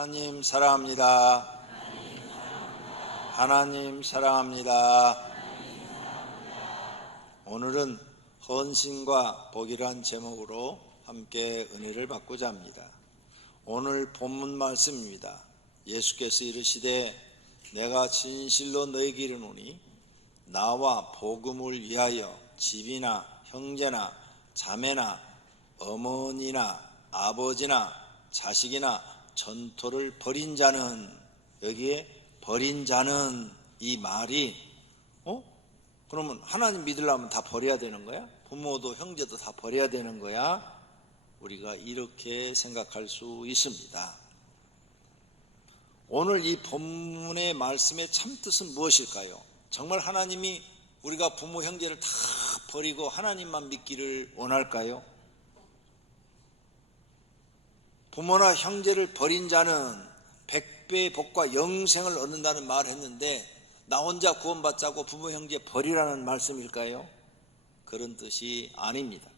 하나님 사랑합니다. 하나님 사랑합니다. 오늘은 헌신과 복이란 제목으로 함께 은혜를 받고자 합니다. 오늘 본문 말씀입니다. 예수께서 이르시되 내가 진실로 너희에게 이르노니 나와 복음을 위하여 집이나 형제나 자매나 어머니나 아버지나 자식이나 전토를 벌인 자는, 여기에 벌인 자는 이 말이 그러면 하나님 믿으려면 다 버려야 되는 거야? 부모도 형제도 다 버려야 되는 거야? 우리가 이렇게 생각할 수 있습니다. 오늘 이 본문의 말씀의 참뜻은 무엇일까요? 정말 하나님이 우리가 부모 형제를 다 버리고 하나님만 믿기를 원할까요? 부모나 형제를 버린 자는 100배의 복과 영생을 얻는다는 말을 했는데 나 혼자 구원받자고 부모 형제 버리라는 말씀일까요? 그런 뜻이 아닙니다.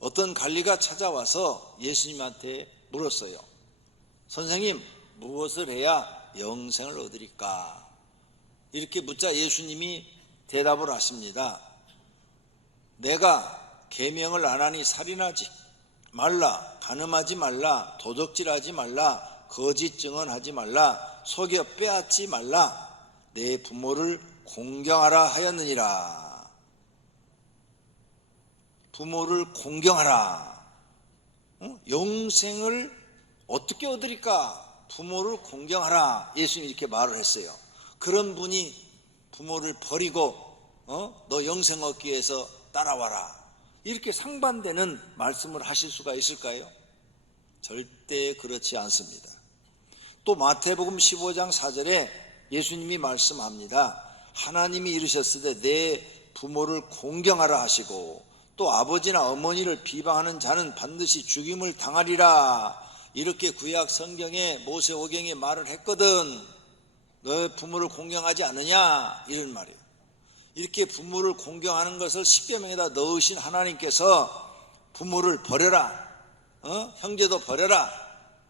어떤 관리가 찾아와서 예수님한테 물었어요. 선생님, 무엇을 해야 영생을 얻으리까? 이렇게 묻자 예수님이 대답을 하십니다. 내가 계명을 안 하니 살인하지 말라, 간음하지 말라, 도적질하지 말라, 거짓 증언하지 말라, 속여 빼앗지 말라, 내 부모를 공경하라 하였느니라. 부모를 공경하라. 영생을 어떻게 얻으리까? 부모를 공경하라. 예수님이 이렇게 말을 했어요. 그런 분이 부모를 버리고 너 영생 얻기 위해서 따라와라, 이렇게 상반되는 말씀을 하실 수가 있을까요? 절대 그렇지 않습니다. 또 마태복음 15장 4절에 예수님이 말씀합니다. 하나님이 이르셨으되 내 부모를 공경하라 하시고 또 아버지나 어머니를 비방하는 자는 반드시 죽임을 당하리라. 이렇게 구약 성경에 모세오경에 말을 했거든. 너의 부모를 공경하지 않느냐, 이런 말이에요. 이렇게 부모를 공경하는 것을 십계명에다 넣으신 하나님께서 부모를 버려라, 형제도 버려라,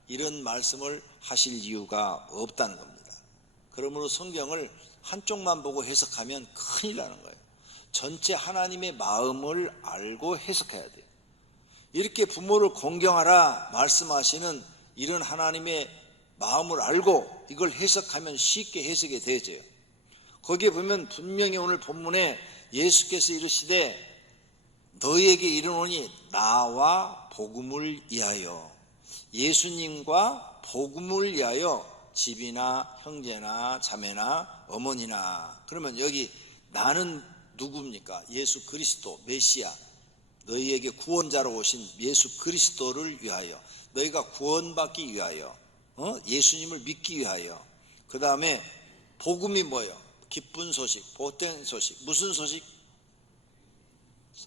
이런 말씀을 하실 이유가 없다는 겁니다. 그러므로 성경을 한쪽만 보고 해석하면 큰일 나는 거예요. 전체 하나님의 마음을 알고 해석해야 돼요. 이렇게 부모를 공경하라 말씀하시는 이런 하나님의 마음을 알고 이걸 해석하면 쉽게 해석이 되어져요. 거기에 보면 분명히 오늘 본문에 예수께서 이르시되 너희에게 이르노니 나와 복음을 위하여, 예수님과 복음을 위하여 집이나 형제나 자매나 어머니나. 그러면 여기 나는 누굽니까? 예수 그리스도 메시아, 너희에게 구원자로 오신 예수 그리스도를 위하여, 너희가 구원받기 위하여, 예수님을 믿기 위하여. 그 다음에 복음이 뭐예요? 기쁜 소식, 복된 소식. 무슨 소식?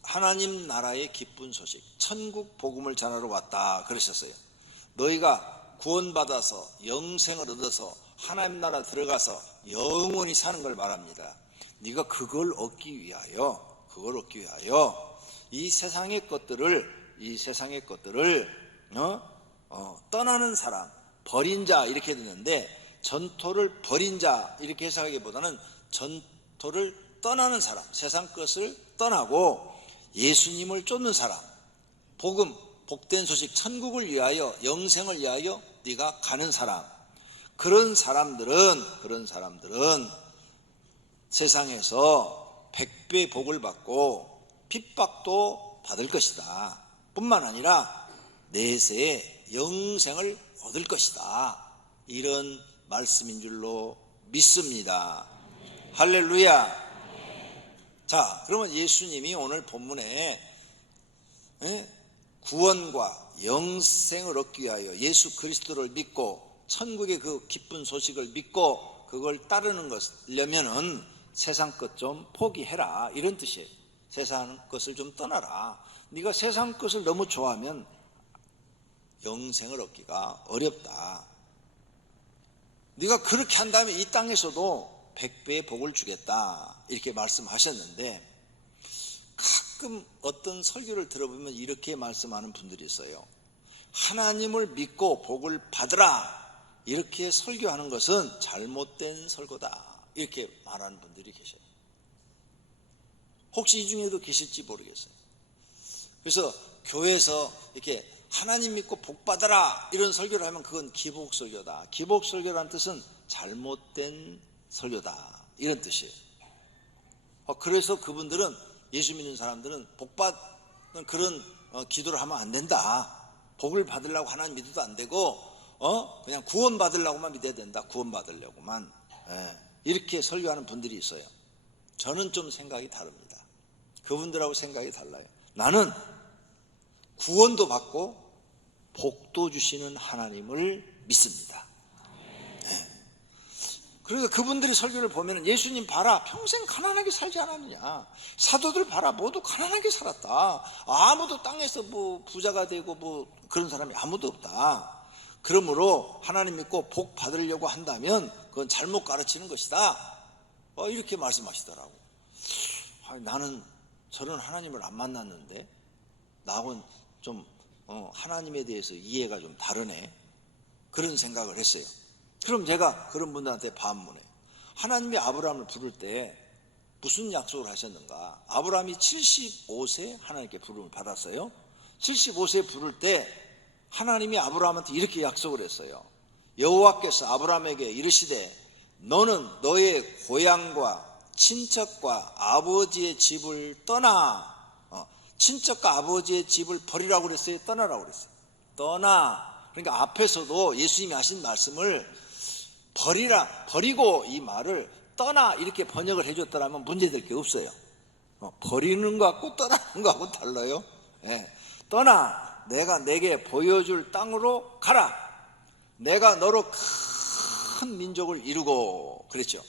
하나님 나라의 기쁜 소식, 천국 복음을 전하러 왔다 그러셨어요. 너희가 구원받아서 영생을 얻어서 하나님 나라 들어가서 영원히 사는 걸 말합니다. 네가 그걸 얻기 위하여 이 세상의 것들을 떠나는 사람, 버린 자, 이렇게 됐는데 전토를 버린 자 이렇게 해석하기보다는 전토를 떠나는 사람, 세상 것을 떠나고 예수님을 쫓는 사람, 복음, 복된 소식, 천국을 위하여, 영생을 위하여 네가 가는 사람, 그런 사람들은 세상에서 100배 복을 받고 핍박도 받을 것이다. 뿐만 아니라 내세에 영생을 얻을 것이다. 이런 말씀인 줄로 믿습니다. 할렐루야. 자, 그러면 예수님이 오늘 본문에 구원과 영생을 얻기 위하여 예수 그리스도를 믿고 천국의 그 기쁜 소식을 믿고 그걸 따르는 것이려면은 세상 것 좀 포기해라, 이런 뜻이에요. 세상 것을 좀 떠나라. 네가 세상 것을 너무 좋아하면 영생을 얻기가 어렵다. 네가 그렇게 한다면 이 땅에서도 100배의 복을 주겠다, 이렇게 말씀하셨는데 가끔 어떤 설교를 들어보면 이렇게 말씀하는 분들이 있어요. 하나님을 믿고 복을 받으라 이렇게 설교하는 것은 잘못된 설교다 이렇게 말하는 분들이 계셔요. 혹시 이 중에도 계실지 모르겠어요. 그래서 교회에서 이렇게 하나님 믿고 복 받아라 이런 설교를 하면 그건 기복설교다. 기복설교라는 뜻은 잘못된 설교다 이런 뜻이에요. 그래서 그분들은, 예수 믿는 사람들은 복 받는 그런 기도를 하면 안 된다. 복을 받으려고 하나님 믿어도 안 되고 그냥 구원 받으려고만 믿어야 된다. 구원 받으려고만. 이렇게 설교하는 분들이 있어요. 저는 좀 생각이 다릅니다. 그분들하고 생각이 달라요. 나는 구원도 받고 복도 주시는 하나님을 믿습니다. 그래서 그분들의 설교를 보면 예수님 봐라 평생 가난하게 살지 않았느냐, 사도들 봐라 모두 가난하게 살았다, 아무도 땅에서 뭐 부자가 되고 뭐 그런 사람이 아무도 없다. 그러므로 하나님 믿고 복 받으려고 한다면 그건 잘못 가르치는 것이다. 이렇게 말씀하시더라고. 나는 저런 하나님을 안 만났는데 나하고는 좀 하나님에 대해서 이해가 좀 다르네, 그런 생각을 했어요. 그럼 제가 그런 분들한테 반문해요. 하나님이 아브라함을 부를 때 무슨 약속을 하셨는가? 아브라함이 75세 하나님께 부름을 받았어요. 75세 부를 때 하나님이 아브라함한테 이렇게 약속을 했어요. 여호와께서 아브라함에게 이르시되 너는 너의 고향과 친척과 아버지의 집을 떠나. 친척과 아버지의 집을 버리라고 그랬어요? 떠나라고 그랬어요? 떠나. 그러니까 앞에서도 예수님이 하신 말씀을 버리고 이 말을 떠나 이렇게 번역을 해줬더라면 문제될 게 없어요. 버리는 것하고 떠나는 것하고 달라요. 떠나, 내가 내게 보여줄 땅으로 가라. 내가 너로 큰 민족을 이루고, 그랬죠.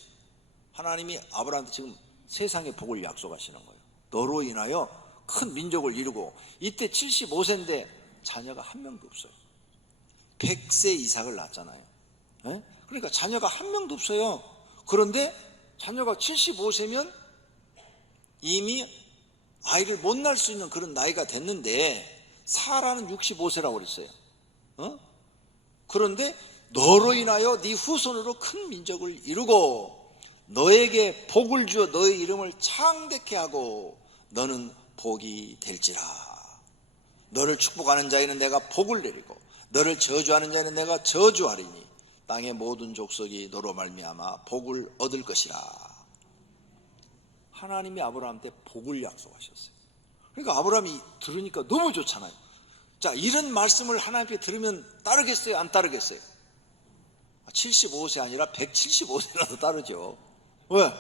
하나님이 아브라함한테 지금 세상의 복을 약속하시는 거예요. 너로 인하여 큰 민족을 이루고. 이때 75세인데 자녀가 한 명도 없어요. 100세 이삭을 낳았잖아요. 그러니까 자녀가 한 명도 없어요. 그런데 자녀가 75세면 이미 아이를 못 낳을 수 있는 그런 나이가 됐는데 사라는 65세라고 그랬어요. 그런데 너로 인하여 네 후손으로 큰 민족을 이루고 너에게 복을 주어 너의 이름을 창대케 하고 너는 복이 될지라. 너를 축복하는 자에는 내가 복을 내리고 너를 저주하는 자에는 내가 저주하리니 땅의 모든 족속이 너로 말미암아 복을 얻을 것이라. 하나님이 아브라함한테 복을 약속하셨어요. 그러니까 아브라함이 들으니까 너무 좋잖아요. 자, 이런 말씀을 하나님께 들으면 따르겠어요? 안 따르겠어요? 75세 아니라 175세라도 따르죠. 왜?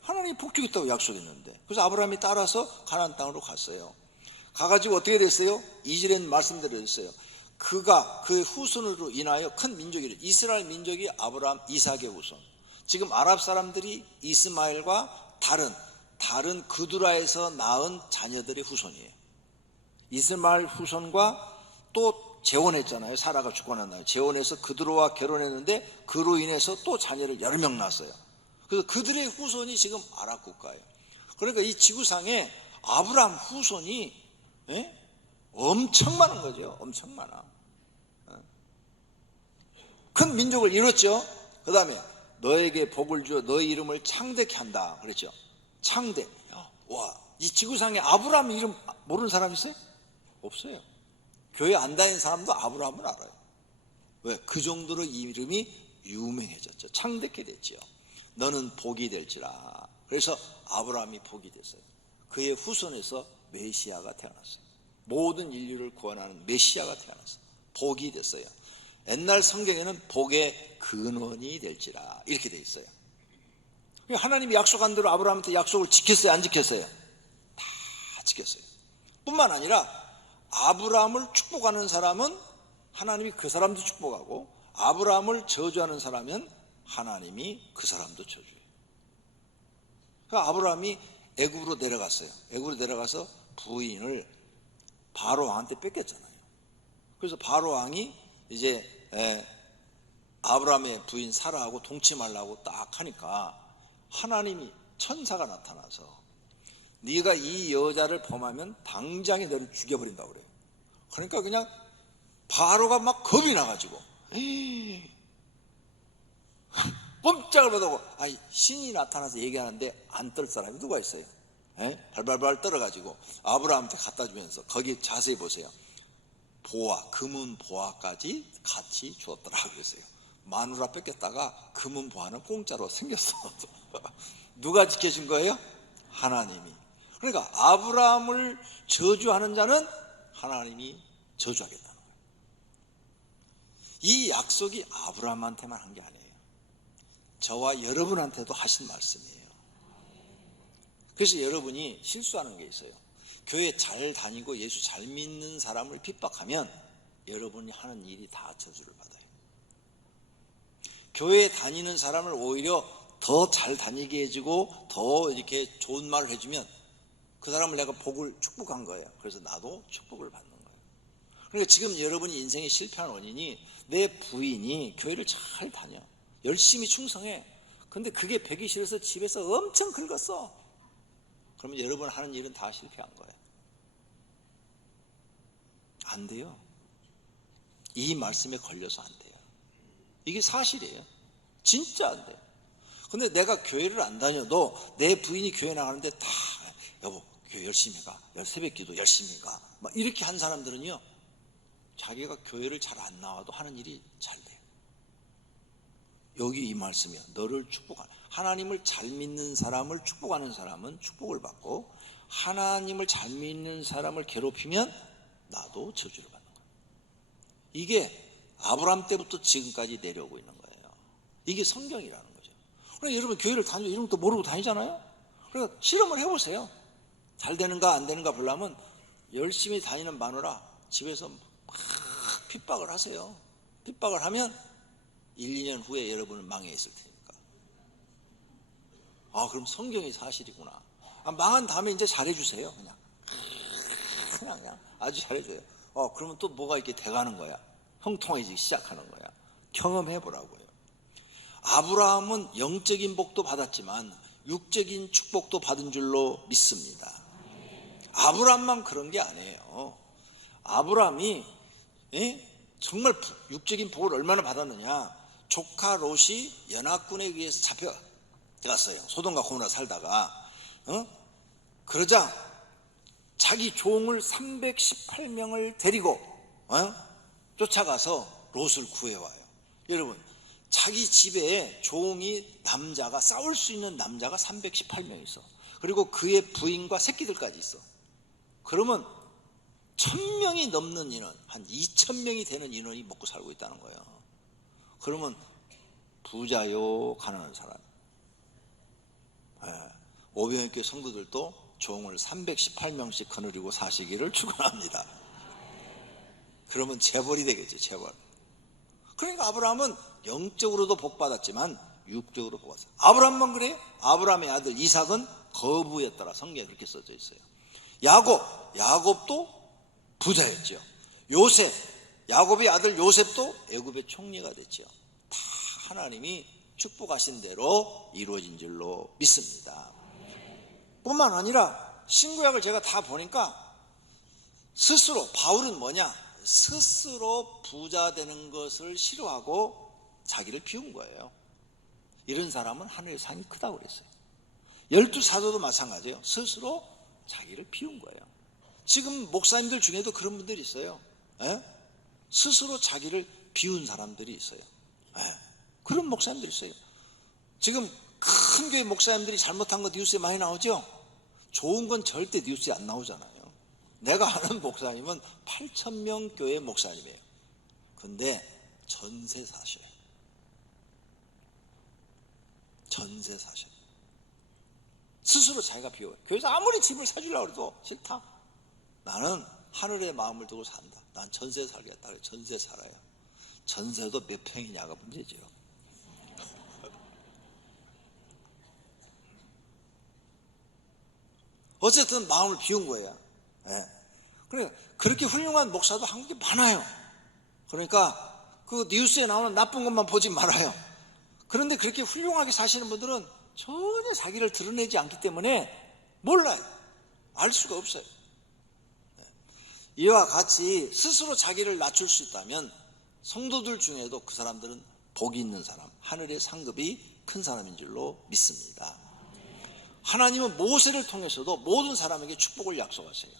하나님이 복 주겠다고 약속했는데. 그래서 아브라함이 따라서 가나안 땅으로 갔어요. 가가지고 어떻게 됐어요? 2절에 말씀대로 됐어요. 그가 그 후손으로 인하여 큰 민족이, 이스라엘 민족이 아브라함 이삭의 후손. 지금 아랍 사람들이 이스마엘과 다른 그두라에서 낳은 자녀들의 후손이에요. 이스마엘 후손과 또 재혼했잖아요. 사라가 죽고 난 다음에 재혼해서 그두라와 결혼했는데 그로 인해서 또 자녀를 여러 명 낳았어요. 그래서 그들의 후손이 지금 아랍 국가예요. 그러니까 이 지구상에 아브라함 후손이 엄청 많은 거죠. 엄청 많아. 큰 민족을 이뤘죠. 그 다음에 너에게 복을 주어 너의 이름을 창대케 한다 그랬죠. 창대. 와, 이 지구상에 아브라함 이름 모르는 사람 있어요? 없어요. 교회 안 다니는 사람도 아브라함을 알아요. 왜? 그 정도로 이 이름이 유명해졌죠. 창대케 됐죠. 너는 복이 될지라. 그래서 아브라함이 복이 됐어요. 그의 후손에서 메시아가 태어났어요. 모든 인류를 구원하는 메시아가 태어났어요. 복이 됐어요. 옛날 성경에는 복의 근원이 될지라 이렇게 돼 있어요. 하나님이 약속한 대로 아브라함한테 약속을 지켰어요? 안 지켰어요? 다 지켰어요. 뿐만 아니라 아브라함을 축복하는 사람은 하나님이 그 사람도 축복하고, 아브라함을 저주하는 사람은 하나님이 그 사람도 저주해요. 그러니까 아브라함이 애굽으로 내려갔어요. 애굽으로 내려가서 부인을 바로 왕한테 뺏겼잖아요. 그래서 바로 왕이 이제 아브라함의 부인 사라하고 동침하려고 딱 하니까 하나님이 천사가 나타나서 네가 이 여자를 범하면 당장에 너를 죽여버린다고 그래요. 그러니까 그냥 바로가 막 겁이 나가지고 꼼짝을 못하고, 아니 신이 나타나서 얘기하는데 안 떨 사람이 누가 있어요? 발발발 떨어가지고 아브라함한테 갖다 주면서, 거기 자세히 보세요. 보화, 금은 보화까지 같이 주었더라 그랬어요. 마누라 뺏겼다가 금은 보화는 공짜로 생겼어. 누가 지켜준 거예요? 하나님이. 그러니까 아브라함을 저주하는 자는 하나님이 저주하겠다는 거예요. 이 약속이 아브라함한테만 한 게 아니에요. 저와 여러분한테도 하신 말씀이에요. 그래서 여러분이 실수하는 게 있어요. 교회 잘 다니고 예수 잘 믿는 사람을 핍박하면 여러분이 하는 일이 다 저주를 받아요. 교회 다니는 사람을 오히려 더 잘 다니게 해주고 더 이렇게 좋은 말을 해주면 그 사람을 내가 복을 축복한 거예요. 그래서 나도 축복을 받는 거예요. 그러니까 지금 여러분이 인생에 실패한 원인이, 내 부인이 교회를 잘 다녀, 열심히 충성해. 근데 그게 배기 싫어서 집에서 엄청 긁었어. 그러면 여러분 하는 일은 다 실패한 거예요. 안 돼요. 이 말씀에 걸려서 안 돼요. 이게 사실이에요. 진짜 안 돼요. 근데 내가 교회를 안 다녀도 내 부인이 교회 나가는데 다, 여보 교회 열심히 가, 새벽 기도 열심히 가, 막 이렇게 한 사람들은요, 자기가 교회를 잘 안 나와도 하는 일이 잘 돼요. 여기 이 말씀이야. 너를 축복하는, 하나님을 잘 믿는 사람을 축복하는 사람은 축복을 받고, 하나님을 잘 믿는 사람을 괴롭히면 나도 저주를 받는 거예요. 이게 아브라함 때부터 지금까지 내려오고 있는 거예요. 이게 성경이라는 거죠. 그러니까 여러분 교회를 다니고 이런 것도 모르고 다니잖아요. 그러니까 실험을 해보세요. 잘 되는가 안 되는가 보려면 열심히 다니는 마누라 집에서 막 핍박을 하세요. 핍박을 하면 1, 2년 후에 여러분은 망해 있을 테니까. 아, 그럼 성경이 사실이구나. 망한 다음에 이제 잘해주세요. 그냥 아주 잘해줘요. 그러면 또 뭐가 이렇게 돼가는 거야. 형통해지기 시작하는 거야. 경험해보라고요. 아브라함은 영적인 복도 받았지만 육적인 축복도 받은 줄로 믿습니다. 아브라함만 그런 게 아니에요. 아브라함이 정말 육적인 복을 얼마나 받았느냐. 조카 롯이 연합군에 의해서 잡혀갔어요. 소돔과 고모라 살다가. 그러자 자기 종을 318명을 데리고 쫓아가서 롯을 구해와요. 여러분, 자기 집에 종이, 남자가, 싸울 수 있는 남자가 318명 있어. 그리고 그의 부인과 새끼들까지 있어. 그러면 1000명이 넘는 인원, 한 2000명이 되는 인원이 먹고 살고 있다는 거예요. 그러면 부자요, 가난한 사람. 오병이교회 성도들도 종을 318명씩 거느리고 사시기를 축원합니다. 그러면 재벌이 되겠지, 재벌. 그러니까 아브라함은 영적으로도 복받았지만 육적으로 복받았어요. 아브라함만 그래요? 아브라함의 아들 이삭은 거부였더라. 성경에 그렇게 써져 있어요. 야곱도 부자였죠. 요셉, 야곱의 아들 요셉도 애굽의 총리가 됐죠. 다 하나님이 축복하신 대로 이루어진 줄로 믿습니다. 뿐만 아니라 신구약을 제가 다 보니까 스스로, 바울은 뭐냐? 스스로 부자 되는 것을 싫어하고 자기를 비운 거예요. 이런 사람은 하늘의 상이 크다고 그랬어요. 12사도도 마찬가지예요. 스스로 자기를 비운 거예요. 지금 목사님들 중에도 그런 분들이 있어요. 스스로 자기를 비운 사람들이 있어요. 그런 목사님들이 있어요. 지금 큰 교회 목사님들이 잘못한 거 뉴스에 많이 나오죠? 좋은 건 절대 뉴스에 안 나오잖아요. 내가 아는 목사님은 8,000명 교회 목사님이에요. 근데 전세 사셔요. 전세 사셔요. 스스로 자기가 비워요. 교회에서 아무리 집을 사주려고 해도 싫다. 나는 하늘의 마음을 두고 산다. 난 전세 살겠다. 전세 살아요. 전세도 몇 평이냐가 문제죠. 어쨌든 마음을 비운 거예요. 그래, 그렇게 훌륭한 목사도 한국에 많아요. 그러니까 그 뉴스에 나오는 나쁜 것만 보지 말아요. 그런데 그렇게 훌륭하게 사시는 분들은 전혀 자기를 드러내지 않기 때문에 몰라요. 알 수가 없어요. 이와 같이 스스로 자기를 낮출 수 있다면 성도들 중에도 그 사람들은 복이 있는 사람, 하늘의 상급이 큰 사람인 줄로 믿습니다. 하나님은 모세를 통해서도 모든 사람에게 축복을 약속하세요.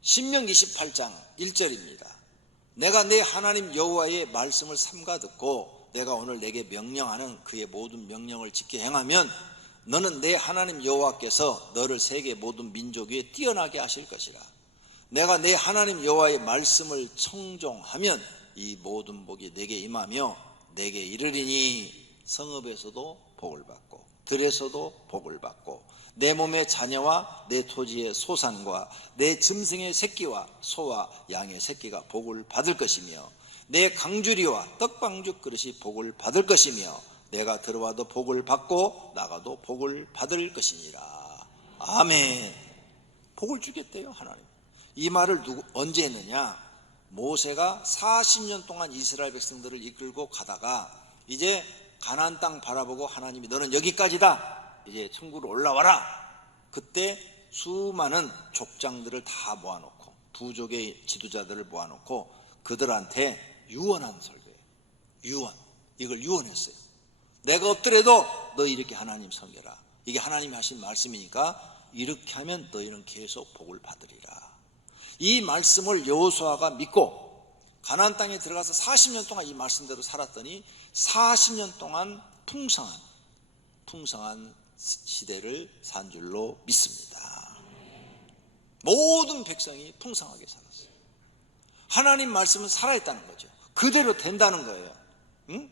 신명기 28장 1절입니다. 내가 내 하나님 여호와의 말씀을 삼가 듣고 내가 오늘 내게 명령하는 그의 모든 명령을 지켜 행하면 너는 내 하나님 여호와께서 너를 세계 모든 민족 위에 뛰어나게 하실 것이라. 내가 내 하나님 여호와의 말씀을 청종하면 이 모든 복이 내게 임하며 내게 이르리니 성읍에서도 복을 받고 들에서도 복을 받고 내 몸의 자녀와 내 토지의 소산과 내 짐승의 새끼와 소와 양의 새끼가 복을 받을 것이며 내 강주리와 떡방죽 그릇이 복을 받을 것이며 내가 들어와도 복을 받고 나가도 복을 받을 것이니라. 아멘. 복을 주겠대요 하나님. 이 말을 언제 했느냐? 모세가 40년 동안 이스라엘 백성들을 이끌고 가다가 이제 가나안 땅 바라보고 하나님이 너는 여기까지다, 이제 천국으로 올라와라. 그때 수많은 족장들을 다 모아놓고 부족의 지도자들을 모아놓고 그들한테 유언한 설교예요. 유언. 이걸 유언했어요. 내가 없더라도 너 이렇게 하나님 섬겨라. 이게 하나님이 하신 말씀이니까 이렇게 하면 너희는 계속 복을 받으리라. 이 말씀을 여호수아가 믿고 가나안 땅에 들어가서 40년 동안 이 말씀대로 살았더니 40년 동안 풍성한 시대를 산 줄로 믿습니다. 모든 백성이 풍성하게 살았어요. 하나님 말씀은 살아있다는 거죠. 그대로 된다는 거예요. 응?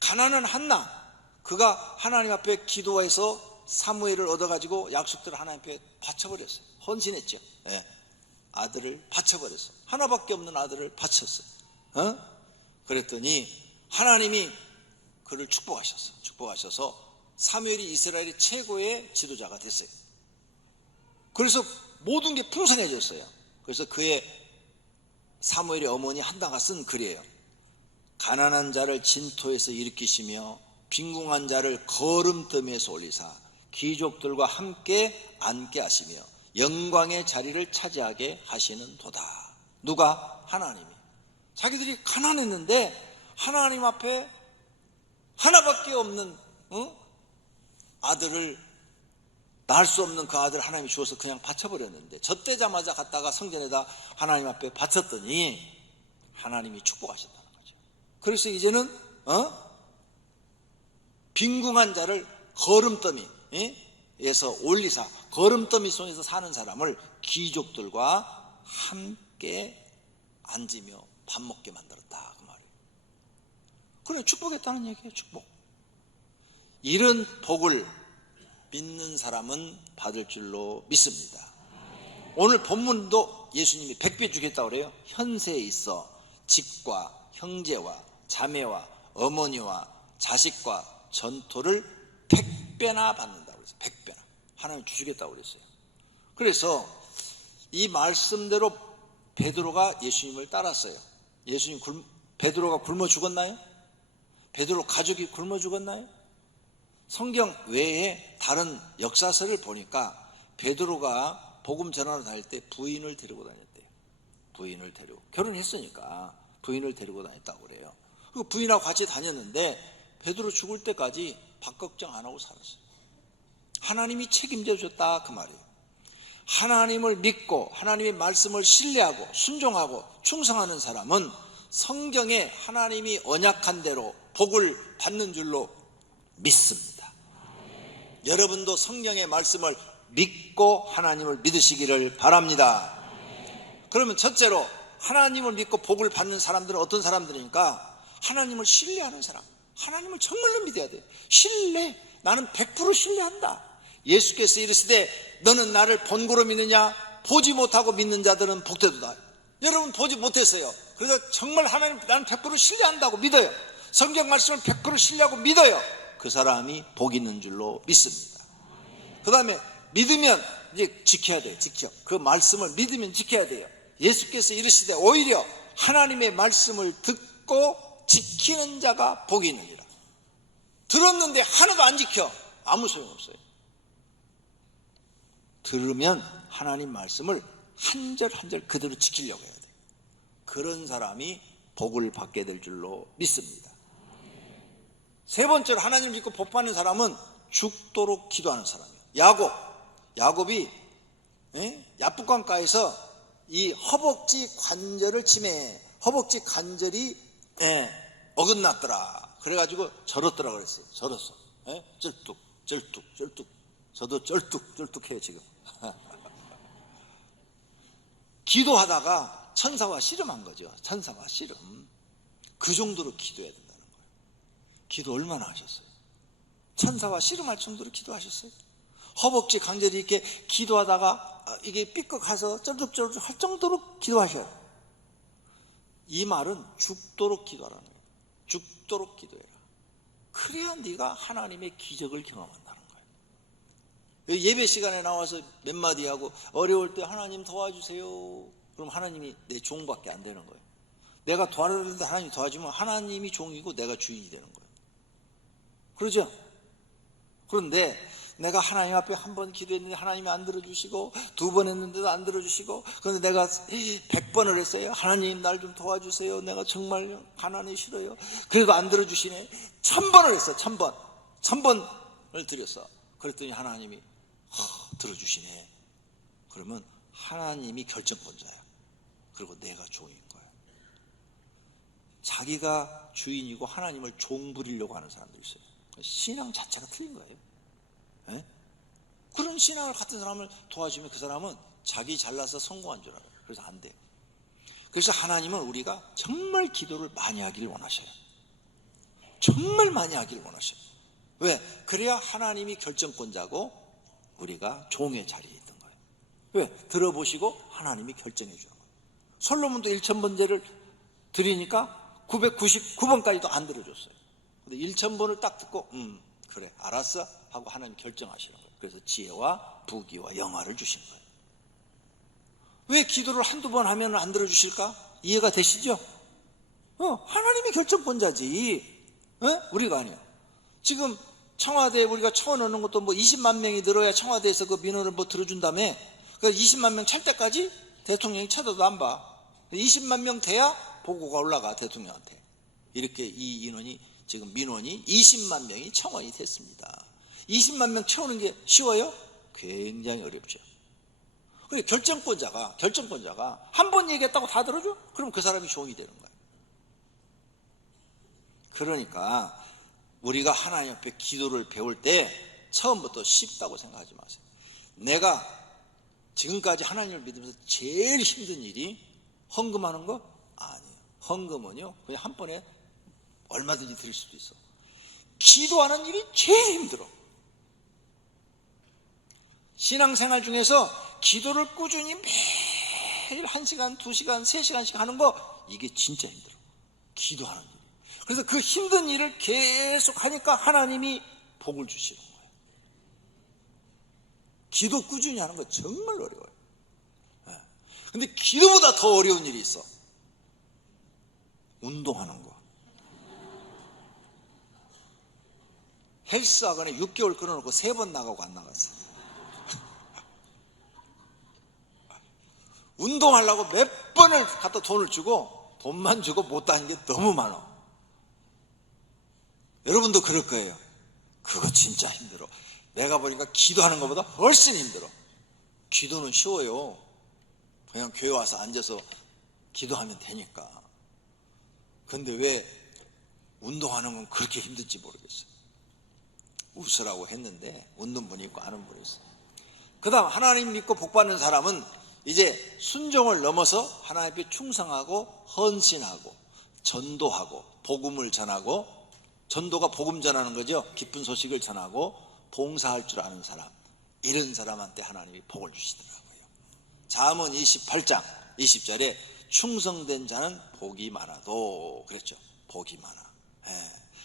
가난한 한나, 그가 하나님 앞에 기도해서 사무엘을 얻어가지고 약속들을 하나님 앞에 바쳐버렸어요. 헌신했죠. 네. 아들을 바쳐버렸어. 하나밖에 없는 아들을 바쳤어요. 그랬더니 하나님이 그를 축복하셨어요. 축복하셔서 사무엘이 이스라엘의 최고의 지도자가 됐어요. 그래서 모든 게 풍성해졌어요. 그래서 그의 사무엘의 어머니 한나가 쓴 글이에요. 가난한 자를 진토에서 일으키시며 빈궁한 자를 거름더미에서 올리사 귀족들과 함께 앉게 하시며 영광의 자리를 차지하게 하시는 도다. 누가? 하나님이. 자기들이 가난했는데 하나님 앞에 하나밖에 없는 아들을, 낳을 수 없는 그 아들을 하나님이 주어서 그냥 바쳐버렸는데 젖대자마자 갔다가 성전에다 하나님 앞에 바쳤더니 하나님이 축복하셨다는 거죠. 그래서 이제는 빈궁한 자를 거름더미에서 올리사, 거름더미 속에서 사는 사람을 귀족들과 함께 앉으며 밥 먹게 만들었다, 그 말이에요. 그래, 축복했다는 얘기예요. 축복. 이런 복을 믿는 사람은 받을 줄로 믿습니다. 오늘 본문도 예수님이 100배 주겠다고 그래요. 현세에 있어 집과 형제와 자매와 어머니와 자식과 전토를 100배나 받는다고 그랬어요. 100배나. 하나님 주시겠다고 그랬어요. 그래서 이 말씀대로 베드로가 예수님을 따랐어요. 베드로가 굶어 죽었나요? 베드로 가족이 굶어 죽었나요? 성경 외에 다른 역사서를 보니까 베드로가 복음 전하러 다닐 때 부인을 데리고 다녔대요. 부인을 데리고, 결혼했으니까 부인을 데리고 다녔다고 그래요. 그 부인하고 같이 다녔는데 베드로 죽을 때까지 밥 걱정 안 하고 살았어요. 하나님이 책임져 줬다, 그 말이에요. 하나님을 믿고 하나님의 말씀을 신뢰하고 순종하고 충성하는 사람은 성경에 하나님이 언약한 대로 복을 받는 줄로 믿습니다. 여러분도 성경의 말씀을 믿고 하나님을 믿으시기를 바랍니다. 그러면 첫째로 하나님을 믿고 복을 받는 사람들은 어떤 사람들이니까 하나님을 신뢰하는 사람, 하나님을 정말로 믿어야 돼요. 신뢰, 나는 100% 신뢰한다. 예수께서 이르시되 너는 나를 본고로 믿느냐? 보지 못하고 믿는 자들은 복되도다. 여러분 보지 못했어요. 그래서 정말 하나님, 나는 100% 신뢰한다고 믿어요. 성경 말씀을 100% 신뢰하고 믿어요. 그 사람이 복 있는 줄로 믿습니다. 그 다음에 믿으면 이제 지켜야 돼요. 그 말씀을 믿으면 지켜야 돼요. 예수께서 이르시되 오히려 하나님의 말씀을 듣고 지키는 자가 복이 있느니라. 들었는데 하나도 안 지켜, 아무 소용없어요. 들으면 하나님 말씀을 한 절 한 절 그대로 지키려고 해야 돼요. 그런 사람이 복을 받게 될 줄로 믿습니다. 세 번째로 하나님을 믿고 복 받는 사람은 죽도록 기도하는 사람이에요. 야곱이 야복강가에서 이 허벅지 관절을 침해, 허벅지 관절이 어긋났더라. 그래가지고 절었더라 그랬어요. 절었어. 쩔뚝. 저도 쩔뚝해요 지금. 기도하다가 천사와 씨름한 거죠. 천사와 씨름. 그 정도로 기도해야 된다는 거예요. 기도 얼마나 하셨어요? 천사와 씨름할 정도로 기도하셨어요? 허벅지 관절이 이렇게 기도하다가 이게 삐걱가서 쩔뚝쩔뚝 할 정도로 기도하셔요. 이 말은 죽도록 기도하라는 거예요. 죽도록 기도해라. 그래야 네가 하나님의 기적을 경험한다는 거예요. 예배 시간에 나와서 몇 마디 하고 어려울 때 하나님 도와주세요. 그럼 하나님이 내 종밖에 안 되는 거예요. 내가 도와주는데 하나님이 도와주면 하나님이 종이고 내가 주인이 되는 거예요. 그러죠? 그런데 내가 하나님 앞에 한 번 기도했는데 하나님이 안 들어주시고, 두 번 했는데도 안 들어주시고, 그런데 내가 100번을 했어요. 하나님 날 좀 도와주세요. 내가 정말 가난이 싫어요. 그래도 안 들어주시네. 1000번을 했어. 1000번을 드렸어. 그랬더니 하나님이 들어주시네. 그러면 하나님이 결정권자야. 그리고 내가 종인 거야. 자기가 주인이고 하나님을 종 부리려고 하는 사람들이 있어요. 신앙 자체가 틀린 거예요. 그런 신앙을 갖춘 사람을 도와주면 그 사람은 자기 잘나서 성공한 줄 알아요. 그래서 안 돼요. 그래서 하나님은 우리가 정말 기도를 많이 하기를 원하셔요. 정말 많이 하기를 원하셔요. 왜? 그래야 하나님이 결정권자고 우리가 종의 자리에 있던 거예요. 왜? 들어보시고 하나님이 결정해 주는 거예요. 솔로몬도 1000번제를 드리니까 999번까지도 안 들어줬어요. 근데 1000번을 딱 듣고 그래 알았어 하고 하나님 결정하시는 거예요. 그래서 지혜와 부귀와 영화를 주신 거예요. 왜 기도를 한두 번 하면 안 들어주실까? 이해가 되시죠? 하나님이 결정권자지. 우리가 아니에요. 지금 청와대에 우리가 청원 넣는 것도 뭐 20만 명이 늘어야 청와대에서 그 민원을 뭐 들어준다며. 그러니까 20만 명 찰 때까지 대통령이 쳐다도 안 봐. 20만 명 돼야 보고가 올라가 대통령한테. 이렇게 이 인원이 지금 민원이 20만 명이 청원이 됐습니다. 20만 명 채우는 게 쉬워요? 굉장히 어렵죠. 그리고 결정권자가 한 번 얘기했다고 다 들어줘? 그럼 그 사람이 종이 되는 거예요. 그러니까 우리가 하나님 앞에 기도를 배울 때 처음부터 쉽다고 생각하지 마세요. 내가 지금까지 하나님을 믿으면서 제일 힘든 일이 헌금하는 거? 아니에요. 헌금은요 그냥 한 번에 얼마든지 드릴 수도 있어. 기도하는 일이 제일 힘들어. 신앙생활 중에서 기도를 꾸준히 매일 1시간, 2시간, 3시간씩 하는 거 이게 진짜 힘들어. 기도하는 일. 그래서 그 힘든 일을 계속 하니까 하나님이 복을 주시는 거예요. 기도 꾸준히 하는 거 정말 어려워요. 근데 기도보다 더 어려운 일이 있어. 운동하는 거. 헬스학원에 6개월 끊어놓고 3번 나가고 안 나갔어. 운동하려고 몇 번을 갖다 돈을 주고 돈만 주고 못 다니는 게 너무 많아. 여러분도 그럴 거예요. 그거 진짜 힘들어. 내가 보니까 기도하는 것보다 훨씬 힘들어. 기도는 쉬워요. 그냥 교회 와서 앉아서 기도하면 되니까. 근데 왜 운동하는 건 그렇게 힘들지 모르겠어요. 웃으라고 했는데 웃는 분이 있고 아는 분이 있어요. 그 다음 하나님 믿고 복받는 사람은 이제 순종을 넘어서 하나님 앞에 충성하고 헌신하고 전도하고 복음을 전하고, 전도가 복음 전하는 거죠. 기쁜 소식을 전하고 봉사할 줄 아는 사람, 이런 사람한테 하나님이 복을 주시더라고요. 잠언 28장 20절에 충성된 자는 복이 많아도, 그랬죠. 복이 많아.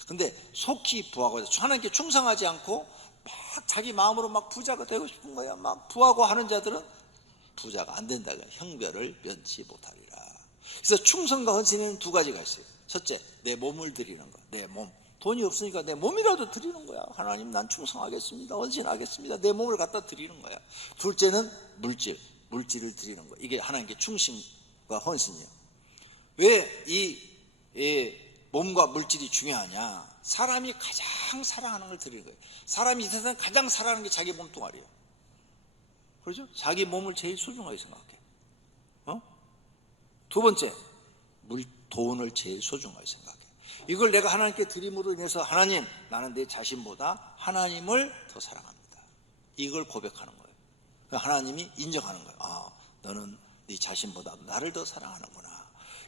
근데 속히 부하고 하나님께 충성하지 않고 막 자기 마음으로 막 부자가 되고 싶은 거야. 막 부하고 하는 자들은 부자가 안 된다. 형별을 면치 못하리라. 그래서 충성과 헌신에는 두 가지가 있어요. 첫째, 내 몸을 드리는 거. 내 몸. 돈이 없으니까 내 몸이라도 드리는 거야. 하나님 난 충성하겠습니다. 헌신하겠습니다. 내 몸을 갖다 드리는 거야. 둘째는 물질. 물질을 드리는 거, 이게 하나님께 충심과 헌신이에요. 왜 이 몸과 물질이 중요하냐? 사람이 가장 사랑하는 걸 드리는 거예요. 사람이 이 세상에 가장 사랑하는 게 자기 몸뚱아리예요. 그렇죠? 자기 몸을 제일 소중하게 생각해. 두 번째, 돈을 제일 소중하게 생각해. 이걸 내가 하나님께 드림으로 인해서 하나님, 나는 내 자신보다 하나님을 더 사랑합니다. 이걸 고백하는 거예요. 하나님이 인정하는 거예요. 아, 너는 네 자신보다 나를 더 사랑하는구나.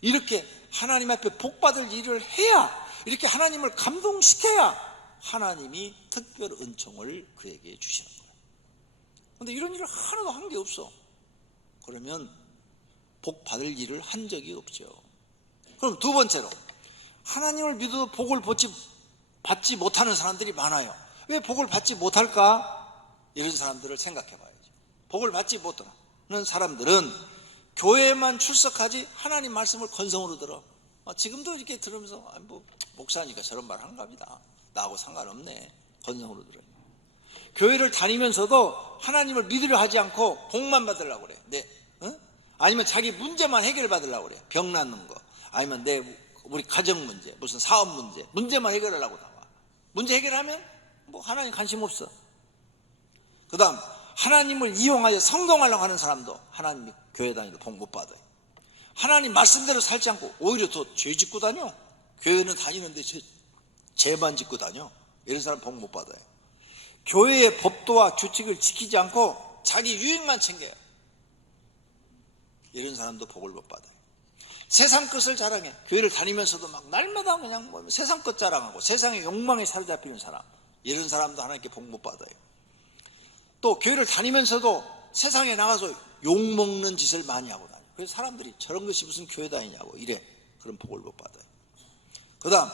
이렇게 하나님 앞에 복받을 일을 해야, 이렇게 하나님을 감동시켜야 하나님이 특별 은총을 그에게 주시는 거예요. 그런데 이런 일을 하나도 한 게 없어. 그러면 복받을 일을 한 적이 없죠. 그럼 두 번째로, 하나님을 믿어도 복을 받지 못하는 사람들이 많아요. 왜 복을 받지 못할까? 이런 사람들을 생각해 봐야죠. 복을 받지 못하는 사람들은 교회만 출석하지 하나님 말씀을 건성으로 들어. 지금도 이렇게 들으면서 뭐 목사니까 저런 말 한가 보다, 나하고 상관없네, 건성으로 들어요. 교회를 다니면서도 하나님을 믿으려 하지 않고 복만 받으려고 그래. 아니면 자기 문제만 해결 받으려고 그래. 병 낫는 거, 아니면 우리 가정 문제, 무슨 사업 문제만 해결하려고 나와. 문제 해결하면 뭐 하나님 관심 없어. 그 다음, 하나님을 이용하여 성공하려고 하는 사람도 하나님이 교회 다니도 복 못 받아요. 하나님 말씀대로 살지 않고 오히려 더 죄 짓고 다녀. 교회는 다니는데 죄만 짓고 다녀. 이런 사람 복 못 받아요. 교회의 법도와 규칙을 지키지 않고 자기 유익만 챙겨요. 이런 사람도 복을 못 받아요. 세상 것을 자랑해. 교회를 다니면서도 막 날마다 그냥 뭐 세상 것 자랑하고 세상의 욕망에 사로잡히는 사람, 이런 사람도 하나님께 복 못 받아요. 또 교회를 다니면서도 세상에 나가서 욕먹는 짓을 많이 하고 다녀요. 그래서 사람들이 저런 것이 무슨 교회 다니냐고 이래. 그런 복을 못 받아요. 그 다음,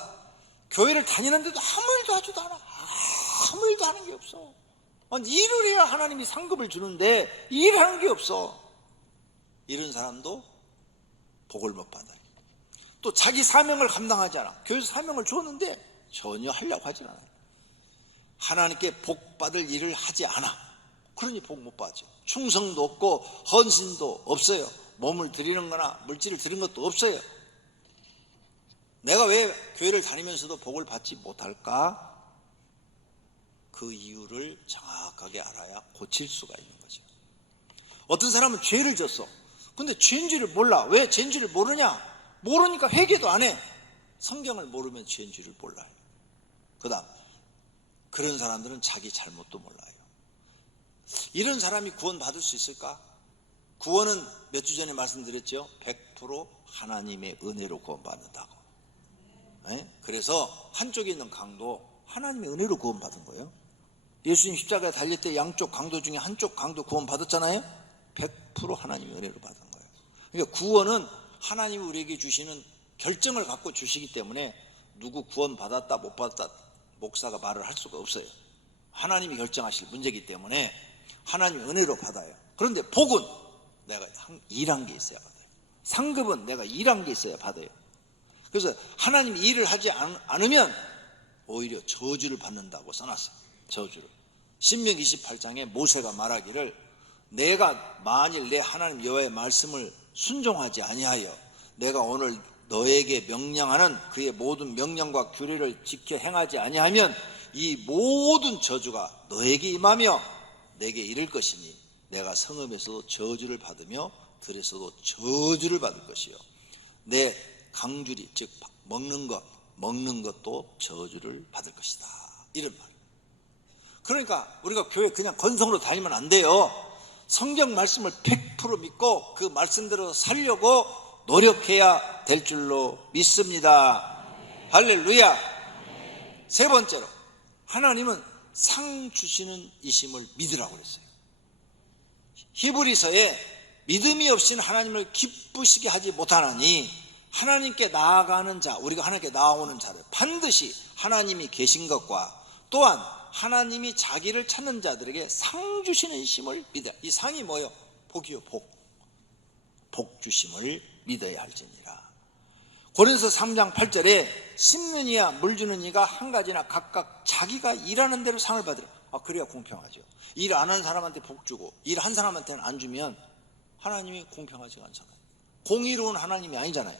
교회를 다니는데도 아무 일도 하지도 않아. 아무 일도 하는 게 없어. 일을 해야 하나님이 상급을 주는데 일하는 게 없어. 이런 사람도 복을 못 받아요. 또 자기 사명을 감당하지 않아. 교회에서 사명을 줬는데 전혀 하려고 하지 않아요. 하나님께 복 받을 일을 하지 않아. 그러니 복 못 받죠. 충성도 없고 헌신도 없어요. 몸을 드리는 거나 물질을 드리는 것도 없어요. 내가 왜 교회를 다니면서도 복을 받지 못할까? 그 이유를 정확하게 알아야 고칠 수가 있는 거죠. 어떤 사람은 죄를 졌어. 근데 죄인지를 몰라. 왜 죄인지를 모르냐? 모르니까 회개도 안 해. 성경을 모르면 죄인지를 몰라요. 그 다음, 그런 사람들은 자기 잘못도 몰라요. 이런 사람이 구원 받을 수 있을까? 구원은 몇 주 전에 말씀드렸죠. 100% 하나님의 은혜로 구원 받는다고. 그래서 한쪽에 있는 강도 하나님의 은혜로 구원 받은 거예요. 예수님 십자가에 달릴 때 양쪽 강도 중에 한쪽 강도 구원 받았잖아요. 100% 하나님의 은혜로 받은 거예요. 그러니까 구원은 하나님이 우리에게 주시는 결정을 갖고 주시기 때문에 누구 구원 받았다 못 받았다 목사가 말을 할 수가 없어요. 하나님이 결정하실 문제이기 때문에 하나님의 은혜로 받아요. 그런데 복은 내가 일한 게 있어야 받아요. 상급은 내가 일한 게 있어야 받아요. 그래서 하나님이 일을 하지 않으면 오히려 저주를 받는다고 써놨어요. 저주를. 신명기 28장에 모세가 말하기를, 내가 만일 내 하나님 여호와의 말씀을 순종하지 아니하여 내가 오늘 너에게 명령하는 그의 모든 명령과 규례를 지켜 행하지 아니하면 이 모든 저주가 너에게 임하며 내게 이를 것이니 내가 성읍에서도 저주를 받으며 들에서도 저주를 받을 것이요 내 강주리 즉 먹는 것도 저주를 받을 것이다. 이런 말. 그러니까 우리가 교회 그냥 건성으로 다니면 안 돼요. 성경 말씀을 100% 믿고 그 말씀대로 살려고 노력해야 될 줄로 믿습니다. 할렐루야. 세 번째로, 하나님은 상 주시는 이심을 믿으라고 그랬어요. 히브리서에 믿음이 없이는 하나님을 기쁘시게 하지 못하나니 하나님께 나아가는 자, 우리가 하나님께 나아오는 자를 반드시 하나님이 계신 것과 또한 하나님이 자기를 찾는 자들에게 상 주시는 이심을 믿어야. 이 상이 뭐예요? 복이요, 복. 복 주심을 믿어야 할지니라. 고린도서 3장 8절에 심는 이와 물 주는 이가 한 가지나 각각 자기가 일하는 대로 상을 받으라. 그래야 공평하죠. 일 안 한 사람한테 복 주고 일 한 사람한테는 안 주면 하나님이 공평하지가 않잖아요. 공의로운 하나님이 아니잖아요.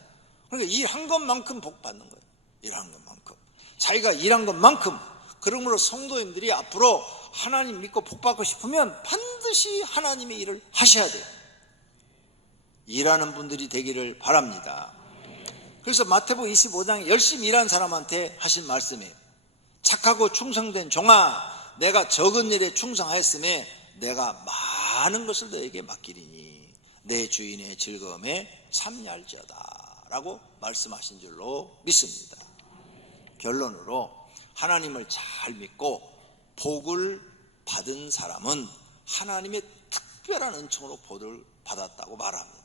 그러니까 일한 것만큼 복 받는 거예요. 일한 것만큼. 자기가 일한 것만큼. 그러므로 성도님들이 앞으로 하나님 믿고 복 받고 싶으면 반드시 하나님의 일을 하셔야 돼요. 일하는 분들이 되기를 바랍니다. 그래서 마태복음 25장에 열심히 일한 사람한테 하신 말씀이에요. 착하고 충성된 종아, 내가 적은 일에 충성하였음에 내가 많은 것을 너에게 맡기리니 내 주인의 즐거움에 참여할지어다 라고 말씀하신 줄로 믿습니다. 결론으로 하나님을 잘 믿고 복을 받은 사람은 하나님의 특별한 은총으로 복을 받았다고 말합니다.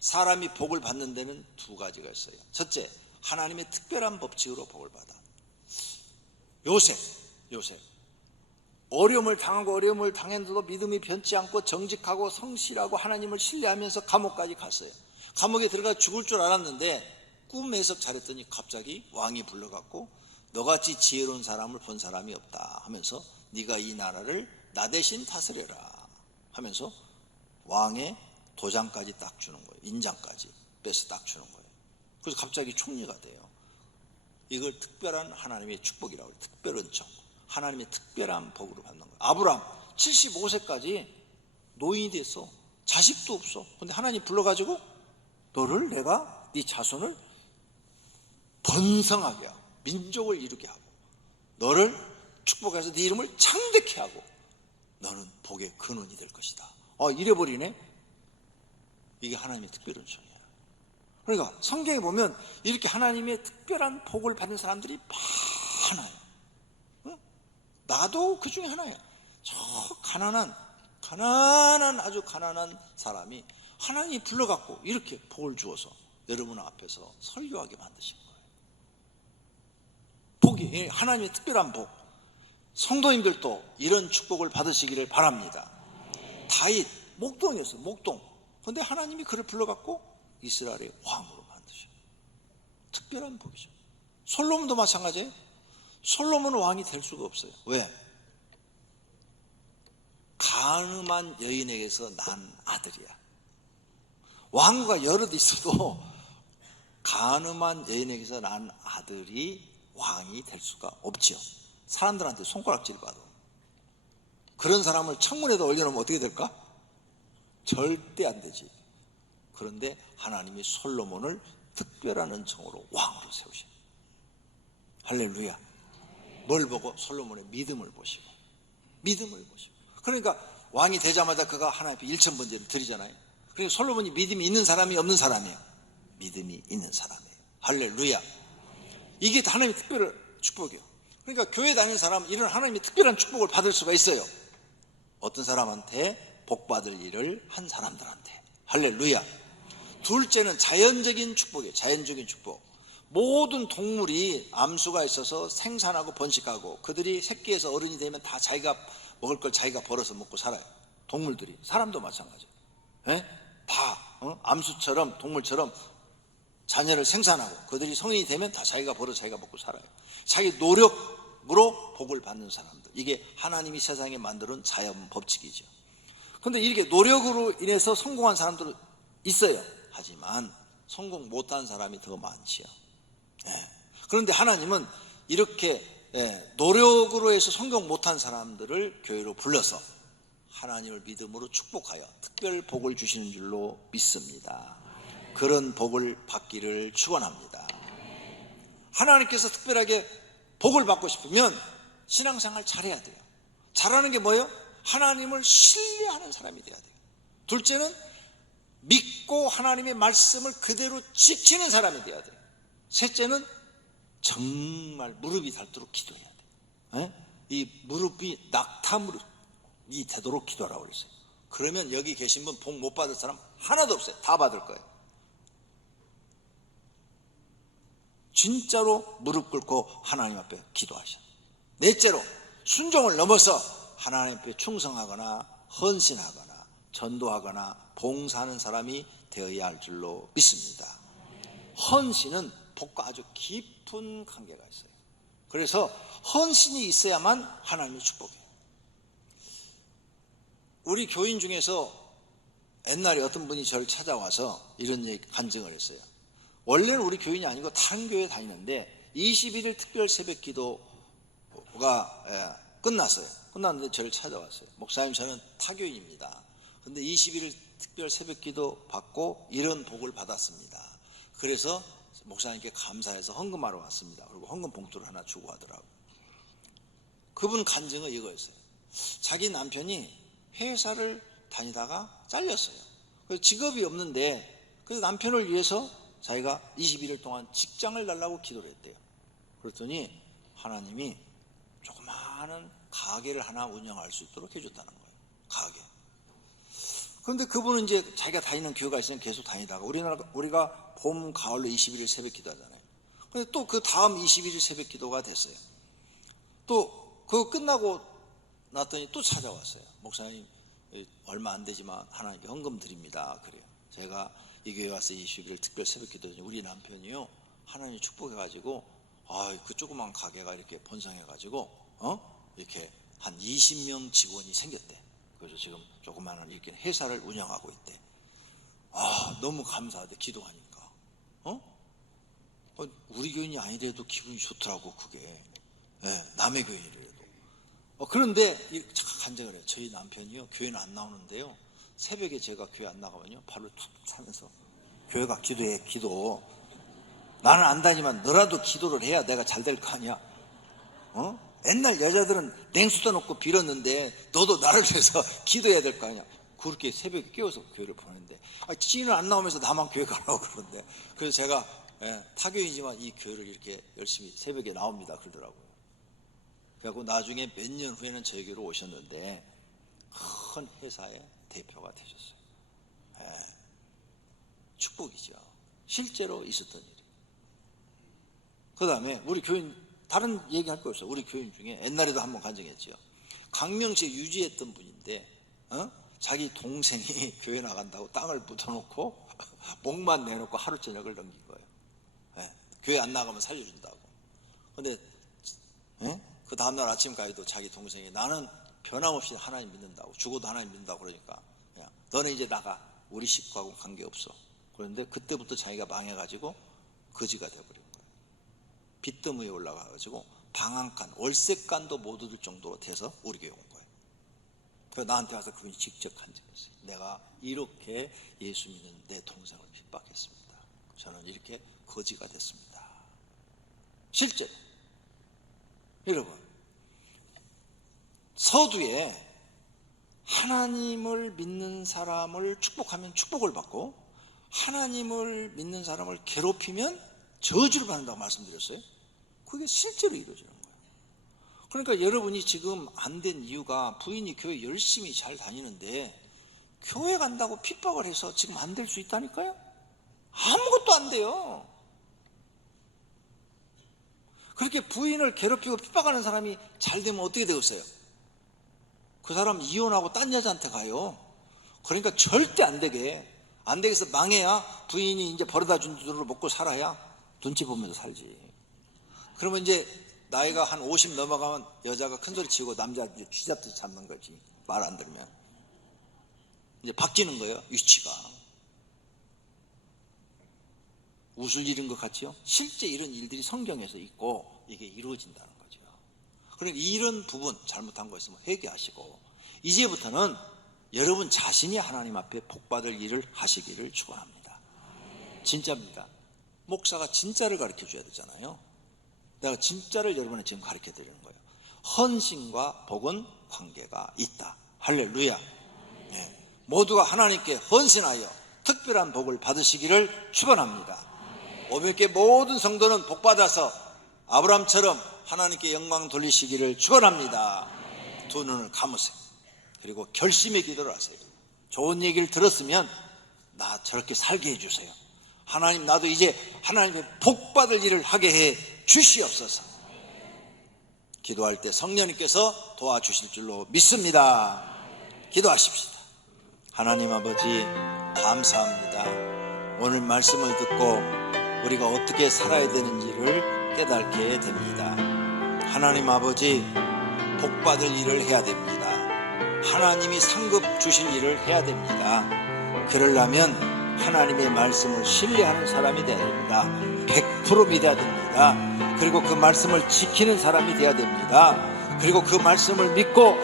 사람이 복을 받는 데는 두 가지가 있어요. 첫째, 하나님의 특별한 법칙으로 복을 받아. 요셉 어려움을 당했는데도 믿음이 변치 않고 정직하고 성실하고 하나님을 신뢰하면서 감옥까지 갔어요. 감옥에 들어가 죽을 줄 알았는데 꿈 해석 잘했더니 갑자기 왕이 불러갖고 너같이 지혜로운 사람을 본 사람이 없다 하면서 네가 이 나라를 나 대신 다스려라 하면서 왕의 도장까지 딱 주는 거예요. 인장까지 빼서 딱 주는 거예요. 그래서 갑자기 총리가 돼요. 이걸 특별한 하나님의 축복이라고 해요. 특별 은총. 하나님의 특별한 복으로 받는 거예요. 아브람 75세까지 노인이 됐어. 자식도 없어. 근데 하나님 불러가지고 너를 내가 네 자손을 번성하게 하고 민족을 이루게 하고 너를 축복해서 네 이름을 창대케 하고 너는 복의 근원이 될 것이다. 이래버리네. 이게 하나님의 특별 은총이에요. 그러니까 성경에 보면 이렇게 하나님의 특별한 복을 받은 사람들이 많아요. 나도 그 중에 하나예요. 저 가난한 아주 가난한 사람이 하나님이 불러갖고 이렇게 복을 주어서 여러분 앞에서 설교하게 만드신 거예요. 복이 하나님의 특별한 복. 성도님들도 이런 축복을 받으시기를 바랍니다. 다윗 목동이었어요. 목동. 그런데 하나님이 그를 불러갖고 이스라엘의 왕으로 만드셔요. 특별한 복이죠. 솔로몬도 마찬가지예요. 솔로몬은 왕이 될 수가 없어요. 왜? 간음한 여인에게서 난 아들이야. 왕후가 여럿 있어도 간음한 여인에게서 난 아들이 왕이 될 수가 없죠. 사람들한테 손가락질 받아. 그런 사람을 청문회에다 올려놓으면 어떻게 될까? 절대 안 되지. 그런데 하나님이 솔로몬을 특별한 은총으로 왕으로 세우셔. 할렐루야. 뭘 보고? 솔로몬의 믿음을 보시고. 그러니까 왕이 되자마자 그가 하나님 앞에 일천번제를 드리잖아요. 그러니까 솔로몬이 믿음이 있는 사람이 없는 사람이에요. 믿음이 있는 사람이에요. 할렐루야. 이게 하나님의 특별한 축복이에요. 그러니까 교회 다니는 사람은 이런 하나님의 특별한 축복을 받을 수가 있어요. 어떤 사람한테 복받을 일을 한 사람들한테. 할렐루야. 둘째는 자연적인 축복이에요. 자연적인 축복. 모든 동물이 암수가 있어서 생산하고 번식하고 그들이 새끼에서 어른이 되면 다 자기가 먹을 걸 자기가 벌어서 먹고 살아요. 동물들이. 사람도 마찬가지예요. 다 암수처럼 동물처럼 자녀를 생산하고 그들이 성인이 되면 다 자기가 벌어서 자기가 먹고 살아요. 자기 노력으로 복을 받는 사람들. 이게 하나님이 세상에 만드는 자연 법칙이죠. 그런데 이렇게 노력으로 인해서 성공한 사람들은 있어요. 하지만 성공 못한 사람이 더 많지요. 그런데 하나님은 이렇게 노력으로 해서 성공 못한 사람들을 교회로 불러서 하나님을 믿음으로 축복하여 특별 복을 주시는 줄로 믿습니다. 그런 복을 받기를 축원합니다. 하나님께서 특별하게 복을 받고 싶으면 신앙생활 잘해야 돼요. 잘하는 게 뭐예요? 하나님을 신뢰하는 사람이 돼야 돼요. 둘째는 믿고 하나님의 말씀을 그대로 지키는 사람이 돼야 돼요. 셋째는 정말 무릎이 닳도록 기도해야 돼요. 이 무릎이 낙타 무릎이 되도록 기도하라고 그랬어요. 그러면 여기 계신 분 복 못 받을 사람 하나도 없어요. 다 받을 거예요. 진짜로 무릎 꿇고 하나님 앞에 기도하셔. 넷째로 순종을 넘어서 하나님 앞에 충성하거나 헌신하거나 전도하거나 봉사하는 사람이 되어야 할 줄로 믿습니다. 헌신은 복과 아주 깊은 관계가 있어요. 그래서 헌신이 있어야만 하나님의 축복이에요. 우리 교인 중에서 옛날에 어떤 분이 저를 찾아와서 이런 얘기 간증을 했어요. 원래는 우리 교인이 아니고 다른 교회 다니는데 21일 특별 새벽 기도가 끝났어요. 끝났는데 저를 찾아왔어요. 목사님, 저는 타교인입니다. 근데 21일 특별 새벽 기도 받고 이런 복을 받았습니다. 그래서 목사님께 감사해서 헌금하러 왔습니다. 그리고 헌금 봉투를 하나 주고 하더라고요. 그분 간증은 이거였어요. 자기 남편이 회사를 다니다가 잘렸어요. 그래서 직업이 없는데 그래서 남편을 위해서 자기가 21일 동안 직장을 달라고 기도를 했대요. 그랬더니 하나님이 조그마한 가게를 하나 운영할 수 있도록 해줬다는 거예요. 가게. 그런데 그분은 이제 자기가 다니는 교회가 있으면 계속 다니다가 우리가 봄, 가을로 21일 새벽 기도 하잖아요. 근데 또 그 다음 21일 새벽 기도가 됐어요. 또 그거 끝나고 났더니 또 찾아왔어요. 목사님, 얼마 안 되지만 하나님께 헌금 드립니다. 그래요. 제가 이 교회 와서 21일 특별 새벽 기도 우리 남편이요, 하나님 축복해가지고 그 조그만 가게가 이렇게 번성해가지고 이렇게 한 20명 직원이 생겼대. 그래서 지금 조그마한 이렇게 회사를 운영하고 있대. 너무 감사하대. 기도하니까 우리 교인이 아니래도 기분이 좋더라고. 그게 남의 교인이래도. 그런데 잠깐 간증을 해요. 저희 남편이요, 교회는 안 나오는데요, 새벽에 제가 교회 안 나가면요 발로 툭 차면서 교회가 기도해. 기도. 나는 안 다니지만 너라도 기도를 해야 내가 잘 될 거 아니야. 옛날 여자들은 냉수도 놓고 빌었는데 너도 나를 위해서 기도해야 될 거 아니야. 그렇게 새벽에 깨워서 교회를 보는데 지인은 안 나오면서 나만 교회 가라고 그러는데, 그래서 제가 타교이지만 이 교회를 이렇게 열심히 새벽에 나옵니다 그러더라고요. 그래서 나중에 몇 년 후에는 저희 교회로 오셨는데 큰 회사의 대표가 되셨어요. 축복이죠. 실제로 있었던 일이에요. 그 다음에 우리 교인, 다른 얘기할 거 없어요. 우리 교인 중에 옛날에도 한번 간증했죠. 강명시에 유지했던 분인데 자기 동생이 교회 나간다고 땅을 묻어놓고 목만 내놓고 하루 저녁을 넘긴 거예요. 교회 안 나가면 살려준다고. 근데 그 다음날 아침 가이도 자기 동생이 나는 변함없이 하나님 믿는다고, 죽어도 하나님 믿는다고 그러니까 그냥 너네 이제 나가, 우리 식구하고 관계없어. 그런데 그때부터 자기가 망해가지고 거지가 돼버린 거예요. 빚더미에 올라가가지고 방한간, 월세간도 못 얻을 정도로 돼서 우리 교회 온 거예요. 그래서 나한테 와서 그분이 직접 간증했어요. 내가 이렇게 예수 믿는 내 동생을 핍박했습니다. 저는 이렇게 거지가 됐습니다. 실제로 여러분, 서두에 하나님을 믿는 사람을 축복하면 축복을 받고 하나님을 믿는 사람을 괴롭히면 저주를 받는다고 말씀드렸어요. 그게 실제로 이루어지는 거예요. 그러니까 여러분이 지금 안 된 이유가 부인이 교회 열심히 잘 다니는데 교회 간다고 핍박을 해서 지금 안 될 수 있다니까요. 아무것도 안 돼요. 그렇게 부인을 괴롭히고 핍박하는 사람이 잘 되면 어떻게 되겠어요? 그 사람 이혼하고 딴 여자한테 가요. 그러니까 절대 안 되게, 안 되겠어. 망해야 부인이 이제 벌어다 준 돈으로 먹고 살아야 눈치 보면서 살지. 그러면 이제 나이가 한 50 넘어가면 여자가 큰소리 치고 남자 이제 쥐잡듯이 잡는 거지. 말 안 들으면 이제 바뀌는 거예요. 위치가. 웃을 일인 것 같지요? 실제 이런 일들이 성경에서 있고 이게 이루어진다는 거죠. 그러니까 이런 부분 잘못한 거 있으면 회개하시고 이제부터는 여러분 자신이 하나님 앞에 복받을 일을 하시기를 축원합니다. 진짜입니다. 목사가 진짜를 가르쳐 줘야 되잖아요. 내가 진짜를 여러분한테 지금 가르쳐 드리는 거예요. 헌신과 복은 관계가 있다. 할렐루야. 모두가 하나님께 헌신하여 특별한 복을 받으시기를 축원합니다. 500개 모든 성도는 복받아서 아브라함처럼 하나님께 영광 돌리시기를 축원합니다. 두 눈을 감으세요. 그리고 결심의 기도를 하세요. 좋은 얘기를 들었으면 나 저렇게 살게 해주세요. 하나님, 나도 이제 하나님의 복받을 일을 하게 해 주시옵소서. 기도할 때 성령님께서 도와주실 줄로 믿습니다. 기도하십시다. 하나님 아버지, 감사합니다. 오늘 말씀을 듣고 우리가 어떻게 살아야 되는지를 깨닫게 됩니다. 하나님 아버지, 복받을 일을 해야 됩니다. 하나님이 상급 주실 일을 해야 됩니다. 그러려면 하나님의 말씀을 신뢰하는 사람이 되어야 됩니다. 100% 믿어야 됩니다. 그리고 그 말씀을 지키는 사람이 되어야 됩니다. 그리고 그 말씀을 믿고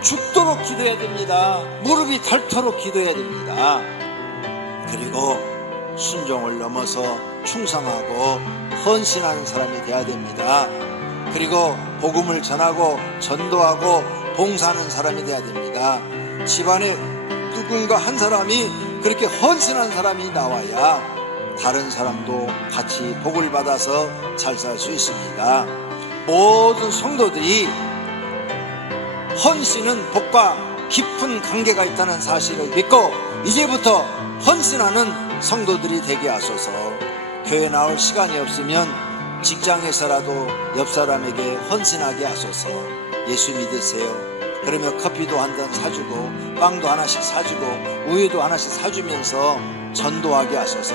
죽도록 기도해야 됩니다. 무릎이 닳도록 기도해야 됩니다. 그리고 순종을 넘어서 충성하고 헌신하는 사람이 되어야 됩니다. 그리고 복음을 전하고 전도하고 봉사하는 사람이 되어야 됩니다. 집안에 누군가 한 사람이 그렇게 헌신한 사람이 나와야 다른 사람도 같이 복을 받아서 잘 살 수 있습니다. 모든 성도들이 헌신은 복과 깊은 관계가 있다는 사실을 믿고 이제부터 헌신하는 성도들이 되게 하소서. 교회 나올 시간이 없으면 직장에서라도 옆 사람에게 헌신하게 하소서. 예수 믿으세요. 그러면 커피도 한 잔 사주고 빵도 하나씩 사주고 우유도 하나씩 사주면서 전도하게 하소서.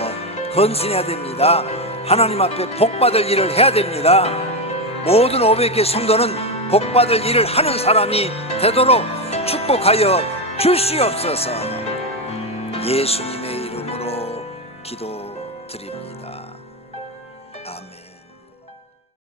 헌신해야 됩니다. 하나님 앞에 복받을 일을 해야 됩니다. 모든 500개 성도는 복받을 일을 하는 사람이 되도록 축복하여 주시옵소서. 예수님의 이름으로 기도드립니다. 아멘.